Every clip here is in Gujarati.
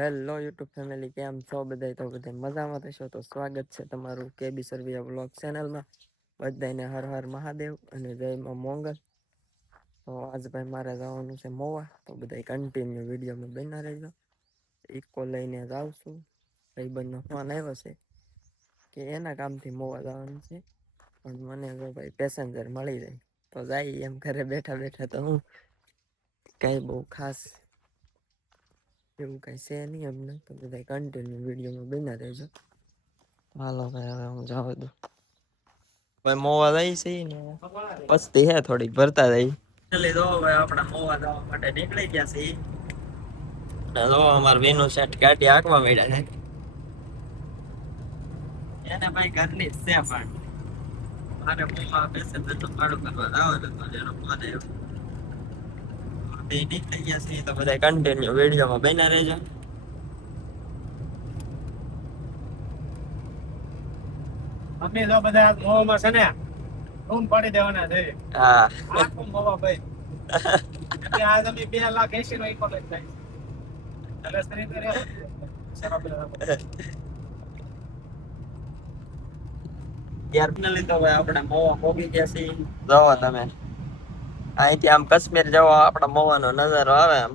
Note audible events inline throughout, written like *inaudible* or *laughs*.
હેલો યુટ્યુબ ફેમિલી, કેમ છો બધા તો બધા મજામાં થશો તો સ્વાગત છે તમારું કેબી સર્વિયા બ્લોગ ચેનલમાં. બધાને હર હર મહાદેવ અને જય માં મોંગલ. તો આજ ભાઈ મારે જવાનું છે મોવા, તો બધા કન્ટિન્યુ વિડીયોમાં બના રહેજો. ઇકો લઈને જ આવશું. ભાઈબંધનો ફોન આવ્યો છે કે એના કામથી મોવા જવાનું છે. પણ મને જો ભાઈ પેસેન્જર મળી જાય. તો જાય એમ ઘરે બેઠા બેઠા તો હું કાંઈ બહુ ખાસ એવું કાંઈ છે નહીં અમને તો બધા કન્ટિન્યુ વિડીયોમાં બના રહેજો હાલો ભાઈ હવે હું જાઉં દઉં ભાઈ મોવા જાય છે ને પસ્તી હે થોડીક ભરતા જાય લીધો ભાઈ આપણા મોવા જવા માટે નીકળી ગયા છે જો અમાર વેનો સેટ કાઢી આંકવા મળ્યા છે એને ભાઈ ઘરની છે પણ મારે મોવા બેસે તો ભાડું કરવા જવાનું તો જેનો આવ્યો બે નીકળી ગયા છે તો બધા કન્ટિન્યુ વિડીયોમાં બના રહેજો. અમે જો બધા મોવામાં છે ને રૂમ પાડી દેવાના છે. હા. આખું મોવા ભાઈ? એટલે આજ બે લાખ એસી નો ઇકો લઈ જાય એટલે શરીર. યાર તો ભાઈ આપણે મોવા પોગી ગયા છીએ જવા તમે. અહીંથી આમ કાશ્મીર જવો આપણા મોવાનો નજારો આવે આમ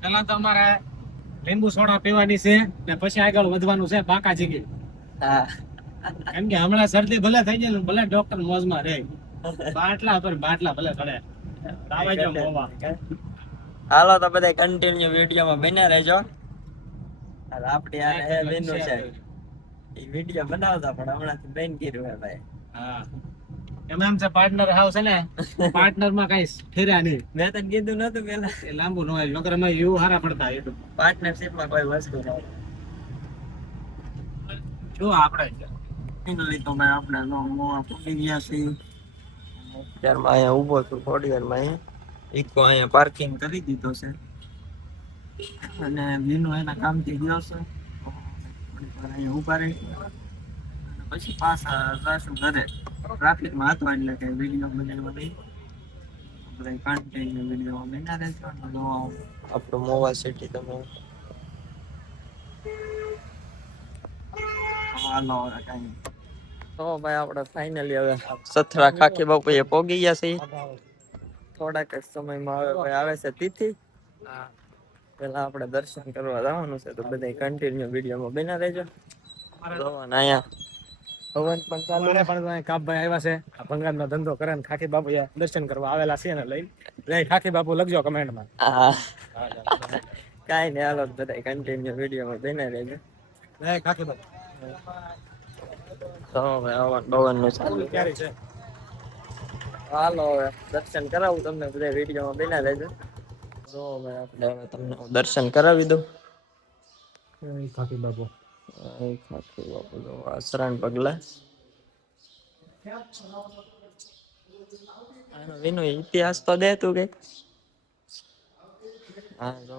પેલા તો અમારે લીંબુ સોડા પીવાની છે ને પછી આગળ વધવાનું છે બાકા જીગી હા. કેમ કે હમણાં શરદી ભલે થઈ જાય ભલે ડોક્ટર મોજમાં રહે. બાટલા પર બાટલા ભલે પડે આવે મોવા. હાલો તો બધા કન્ટિન્યુ વિડીયોમાં બન્યા રહેજો. આપણી આ બેનુ છે. એ વીડિયો બનાવતા પણ હમણાંથી બેન કર્યું હે ભાઈ. હા. એમાં એમ છે પાર્ટનર હાવ છે ને *laughs* પાર્ટનરમાં કઈ ફેર્યા નહીં. મેં તને કીધું નતું પેલા. એ લાંબુ ન હોય નકર અમે યુ હારા પડતા એટલું પાર્ટનરશિપમાં કોઈ વસ્તુ નહીં જો આપણે. ફાઇનલી તો ભાઈ આપણે નો મોવા ગયા છીએ. અત્યારમાં અહીંયા ઊભો છું થોડી વારમાં અહીંયા ઇકો અહીંયા પાર્કિંગ કરી દીધો છે. અને બીનો એના કામથી ગયો છે. અહીંયા ઊભા રહી. પછી પાછા જાશું ઘરે. ટ્રાફિકમાં હતો એટલે કે વીડિયો બનાવવા નહીં. બધા કન્ટિન્યુ વીડિયો બના રહેજો અને મોવા સિટી તમે. હાલો હવે તો ભાઈ આપણે ફાઇનલી હવે સથરા ખાખી બાપુ એ પોગી ગયા છે. થોડાક સમયમાં આવે ભાઈ આવે છે તિથિ. પેલા આપણે દર્શન કરવા જવાનું છે તો બધા કન્ટિન્યુ વિડીયોમાં બના રહેજો. જોવાના અહીંયા. હવન પણ ચાલુ. અમારે પણ કાપભાઈ આવ્યા છે. આ ભંગારનો ધંધો કરે ને ખાખી બાપુ દર્શન કરવા આવેલા છે ને લઈ જય ખાખી બાપુ લખજો કમેન્ટમાં. કાંઈ નહીં હાલો બધા કન્ટિન્યુ વિડીયોમાં જઈને રહેજો. જય ખાખી બાપુ. હવે હાલો હવે દર્શન કરાવું તમને બધા વિડીયોમાં બેના રહેજો. જો ભાઈ આપણે તમને દર્શન કરાવી દઉં. ખાખી બાપુ. આ પગલા આનો ઇતિહાસ તો દે તું કઈ હા જો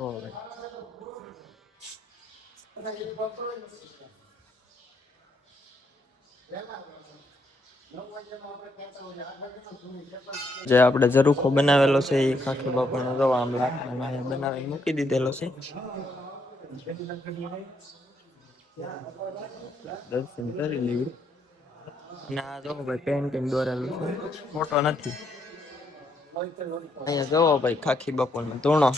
જે આપણે જરૂખો બનાવેલો છે, એ ખાખી બાપાનો જો આમ લાકડાનો બનાવી મૂકી દીધેલો છે. દર્શન કરી અને આ જો ભાઈ પેન્ટિંગ દોરેલું છે. ફોટો નથી. અહીંયા જવો ભાઈ ખાખી બપોરમાં ધૂણો.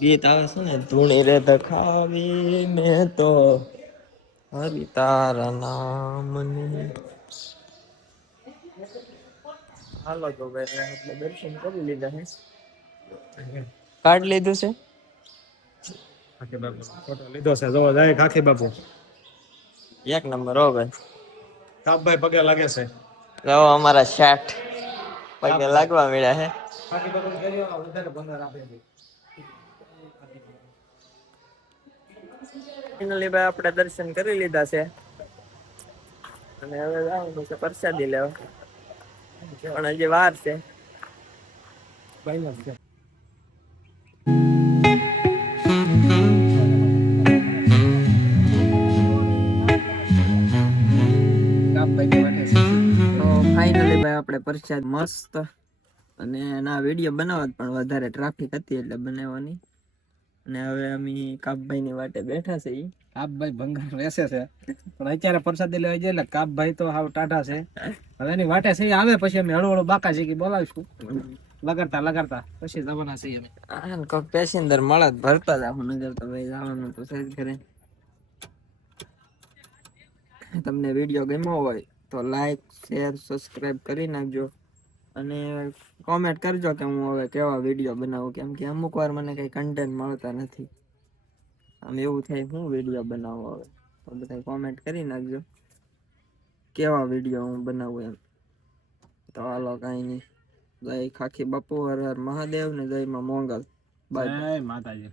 ગીત આવે છે ને ધૂણી રે દખાવી મેં તો હરી તારા નામની. હાલો તો ભાઈ આપણે દર્શન કરી લીધા હે. કાર્ડ લીધું છે? ખાખી બાપુ. ફોટો લીધો છે. જો જાય ખાખી બાપુ. એક નંબર હો ભાઈ. કાપભાઈ પગે લાગે છે. જો અમારા શર્ટ પગે લાગવા મળ્યા છે. ખાખી બાપુ કર્યો વધારે ભંગાર આપે છે. ફાઇનલી ભાઈ આપણે દર્શન કરી લીધા છે. અને હવે જવાનું છે પ્રસાદી લેવા. પણ હજી વાર છે. ફાઇનલી ભાઈ આપણે પરસાદ મસ્ત અને ના વીડિયો બનાવવા પણ વધારે ટ્રાફિક હતી એટલે બનાવવાની. અને હવે અમે કાપભાઈ ની વાટે બેઠા છે ઈ. કાપભાઈ ભંગાર બેસે છે. પણ અત્યારે પ્રસાદી લેવા જાય એટલે કાપભાઈ તો હાવ ટાટા છે. હવે એની વાટે સહી આવે પછી અમે હળુ હળુ બાકા શીખી બોલાવીશું. લગાડતા લગાડતા. પછી જવાના છીએ અમે. કોક પેસેન્જર મળે ભરતા જાવ નગર તો ભાઈ જવાનું તો સહેજ ઘરે. તમને વીડિયો ગમ્યો હોય તો લાઈક શેર સબસ્ક્રાઈબ કરી નાખજો. અને કોમેન્ટ કરજો કે હું હવે કેવા વીડિયો બનાવું. કેમ કે અમુક વાર મને કંઈ કન્ટેન્ટ મળતા નથી. આમ એવું થાય હું વીડિયો બનાવું હવે. તો બધા કોમેન્ટ કરી નાખજો. કેવા વીડિયો હું બનાવું એમ. તો હાલો કાંઈ નહીં. જય ખાખી બાપુ, હર હર મહાદેવ ને જય માં મોંગલ બાય માતાજી.